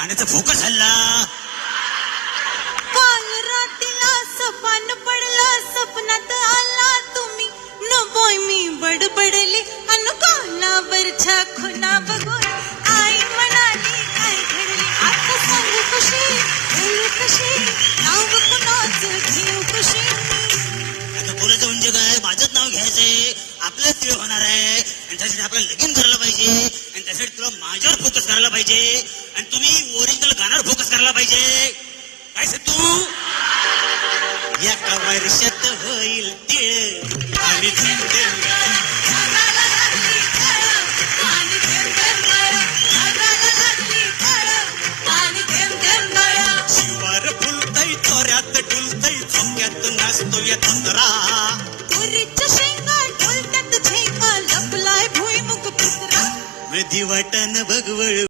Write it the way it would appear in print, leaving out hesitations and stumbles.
गाण्याचा फोकस हल्ला. काल रात्रीला सपान पडलं, सपनात आला तुम्ही न बोय मी बडबडली अन कानावरच्या खुना बघून आई म्हणाली काय घडली आता सांगू कशी बोलू कशी नाव कुणाचं घेऊ कशी. आता बोलायचं म्हणजे काय, माझंच नाव घ्यायचंय, आपलंच तिळ होणार आहे आणि त्यासाठी आपल्याला लगीन करायला पाहिजे आणि त्यासाठी तुला माझ्यावर फोकस करायला पाहिजे आणि तुम्ही ओरिजिनल गाण्यावर फोकस करायला पाहिजे. काय तू एका वर्षात होईल तिळ आणि शिवार फुलतय चोऱ्यात डुलतय झोक्यात नाचतो या तंद्रा. तुरीच्या शेंगा डोलत्यात झेंगा लपलाय भुईमुख पुत्रा. मधी वाटण बघवळ